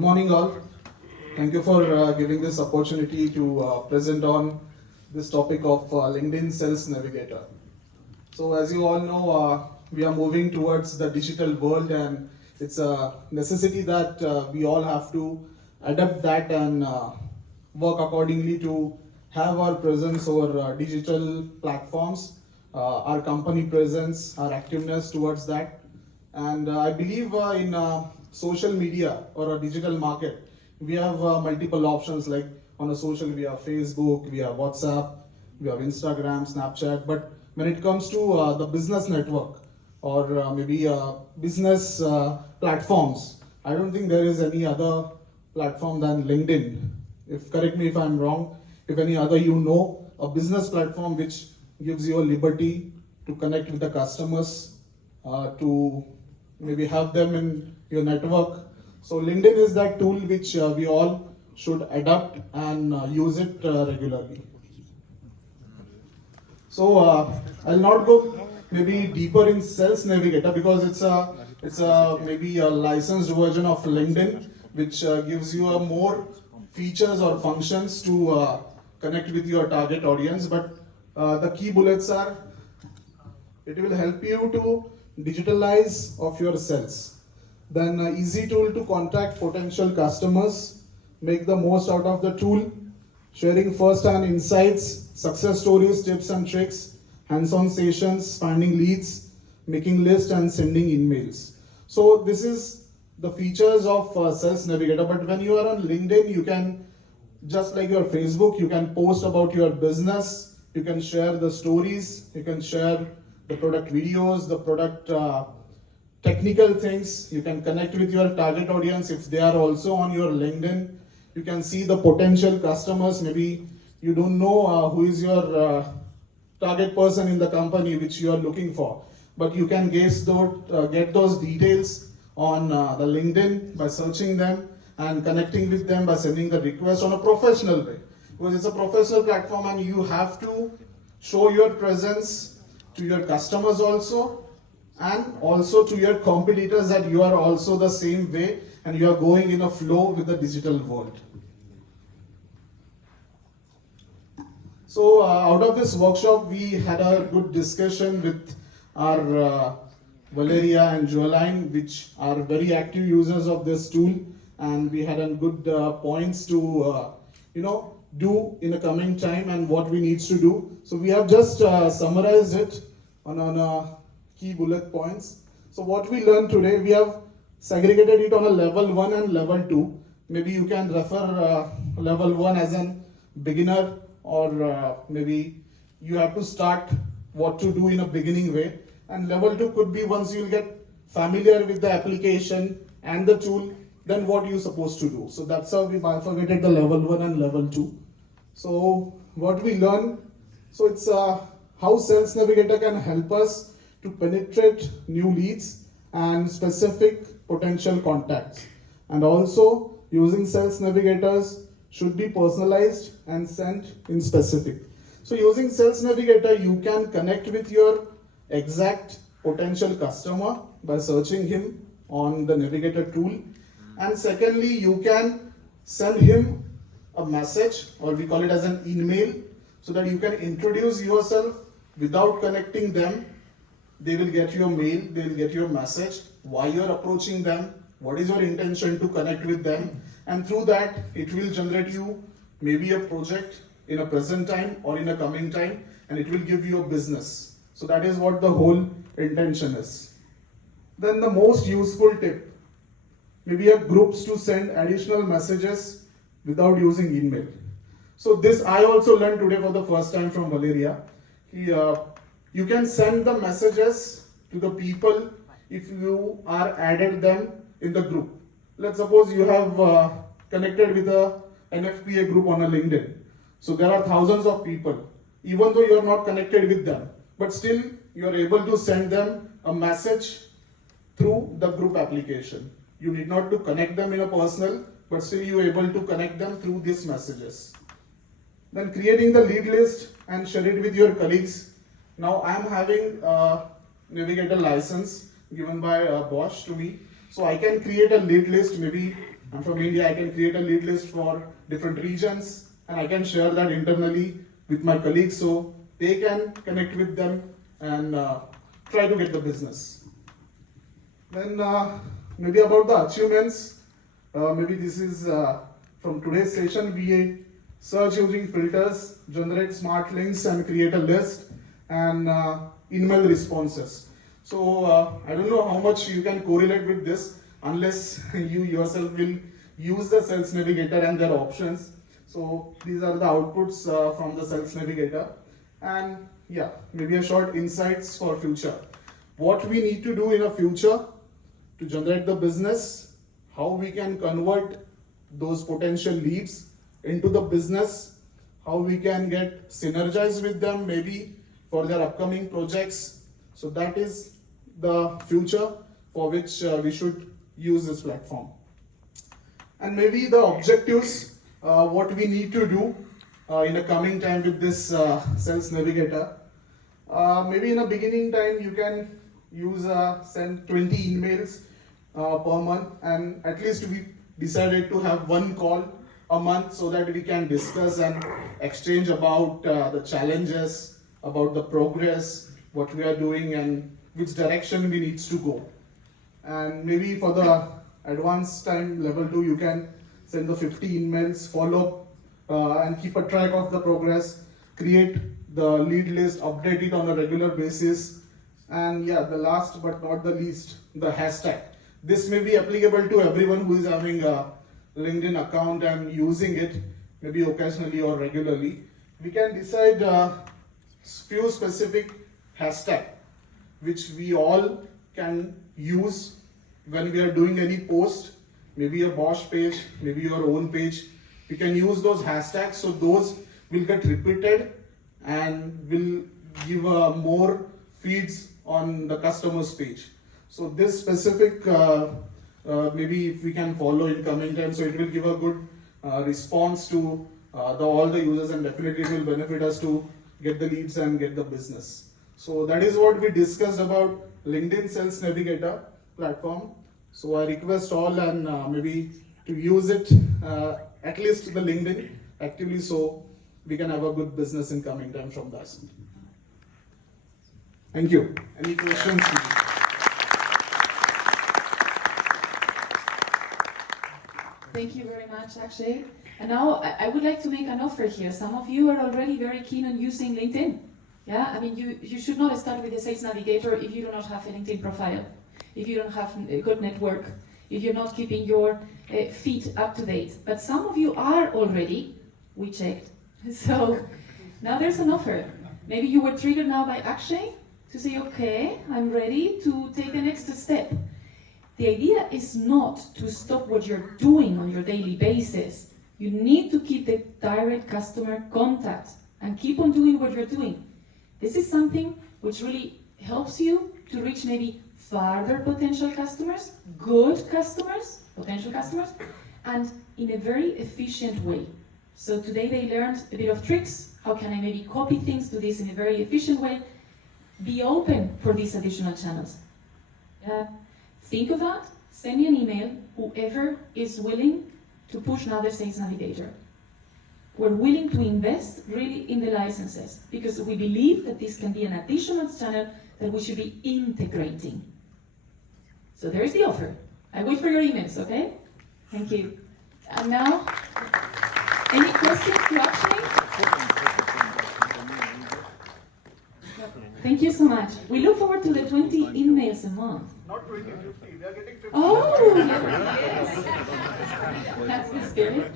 Good morning, all. Thank you for giving this opportunity to present on this topic of LinkedIn Sales Navigator. So, as you all know, we are moving towards the digital world, and it's a necessity that we all have to adapt that and work accordingly to have our presence over digital platforms, our company presence, our activeness towards that. And I believe in social media or a digital market, we have multiple options. Like on a social, we have Facebook, we have WhatsApp, we have Instagram, Snapchat. But when it comes to the business network or maybe business platforms, I don't think there is any other platform than LinkedIn. If correct me if I'm wrong, if any other a business platform which gives you a liberty to connect with the customers, to maybe have them in your network. So LinkedIn is that tool which we all should adapt and use it regularly. So I'll not go maybe deeper in Sales Navigator because it's a maybe a licensed version of LinkedIn which gives you more features or functions to connect with your target audience. But the key bullets are, it will help you to digitalize of your sales. Then easy tool to contact potential customers, make the most out of the tool, sharing first-hand insights, success stories, tips and tricks, hands-on sessions, finding leads, making lists and sending emails. So this is the features of Sales Navigator. But when you are on LinkedIn, you can, just like your Facebook, you can post about your business, you can share the stories, you can share the product videos, the product technical things. You can connect with your target audience if they are also on your LinkedIn. You can see the potential customers. Maybe you don't know who is your target person in the company which you are looking for, but you can get those details on the LinkedIn by searching them and connecting with them by sending the request on a professional way, because it's a professional platform and you have to show your presence to your customers also, and also to your competitors that you are also the same way and you are going in a flow with the digital world. So out of this workshop, we had a good discussion with our Valeria and Joeline, which are very active users of this tool, and we had a good points to do in the coming time and what we need to do. So we have just summarized it on key bullet points. So what we learned today, we have segregated it on a level 1 and level 2. Maybe you can refer level 1 as an beginner, or maybe you have to start what to do in a beginning way. And level 2 could be once you get familiar with the application and the tool, then what you're supposed to do. So that's how we bifurcated the level 1 and level 2. So what we learned, so it's how Sales Navigator can help us to penetrate new leads and specific potential contacts. And also using Sales Navigators should be personalized and sent in specific. So using Sales Navigator, you can connect with your exact potential customer by searching him on the Navigator tool. And secondly, you can send him a message, or we call it as an email, so that you can introduce yourself without connecting them. They will get your mail, they will get your message, why you're approaching them, what is your intention to connect with them, and through that it will generate you maybe a project in a present time or in a coming time, and it will give you a business. So that is what the whole intention is. Then the most useful tip, maybe have groups to send additional messages without using email. So this I also learned today for the first time from Valeria. You can send the messages to the people if you are added them in the group. Let's suppose you have connected with a NFPA group on a LinkedIn. So there are thousands of people, even though you are not connected with them, but still you are able to send them a message through the group application. You need not to connect them in a personal, but still you are able to connect them through these messages. Then creating the lead list and share it with your colleagues. Now I am having a Navigator license given by Bosch to me. So I can create a lead list maybe I'm from India, I can create a lead list for different regions and I can share that internally with my colleagues so they can connect with them and try to get the business. Then maybe about the achievements, maybe this is from today's session. We search using filters, generate smart links and create a list and email responses. So I don't know how much you can correlate with this unless you yourself will use the Sales Navigator and their options. So these are the outputs from the Sales Navigator. And yeah, maybe a short insights for future. What we need to do in the future to generate the business, how we can convert those potential leads into the business, how we can get synergized with them maybe for their upcoming projects. So that is the future for which we should use this platform. And maybe the objectives, what we need to do in the coming time with this Sales Navigator. Maybe in the beginning time you can use send 20 emails per month, and at least we decided to have one call a month so that we can discuss and exchange about the challenges, about the progress, what we are doing and which direction we need to go. And maybe for the advanced time level 2 you can send the 50 emails, follow up and keep a track of the progress, create the lead list, update it on a regular basis. And yeah, the last but not the least, the hashtag. This may be applicable to everyone who is having a LinkedIn account and using it maybe occasionally or regularly. We can decide few specific hashtag which we all can use when we are doing any post, maybe a Bosch page, maybe your own page. We can use those hashtags so those will get repeated and will give more feeds on the customer's page. So this specific maybe if we can follow in coming time, so it will give a good response to all the users and definitely it will benefit us to get the leads and get the business. So that is what we discussed about LinkedIn Sales Navigator platform. So I request all and maybe to use it at least the LinkedIn actively so we can have a good business in coming time from that. Thank you. Any questions? Thank you very much, Akshay. And now I would like to make an offer here. Some of you are already very keen on using LinkedIn. Yeah, I mean, you should not start with the Sales Navigator if you do not have a LinkedIn profile, if you don't have a good network, if you're not keeping your feed up to date. But some of you are already, we checked. So now there's an offer. Maybe you were triggered now by Akshay to say, okay, I'm ready to take the next step. The idea is not to stop what you're doing on your daily basis. You need to keep the direct customer contact and keep on doing what you're doing. This is something which really helps you to reach maybe further potential customers, good customers, potential customers, and in a very efficient way. So today they learned a bit of tricks. How can I maybe copy things to this in a very efficient way? Be open for these additional channels. Think of that, send me an email, whoever is willing to push now the Sales Navigator. We're willing to invest really in the licenses because we believe that this can be an additional channel that we should be integrating. So there's the offer. I wait for your emails, okay? Thank you. And now, any questions to Akshay? Thank you so much. We look forward to the 20 emails a month. Not 20, 50. We are getting 50. Oh, yes. That's the spirit.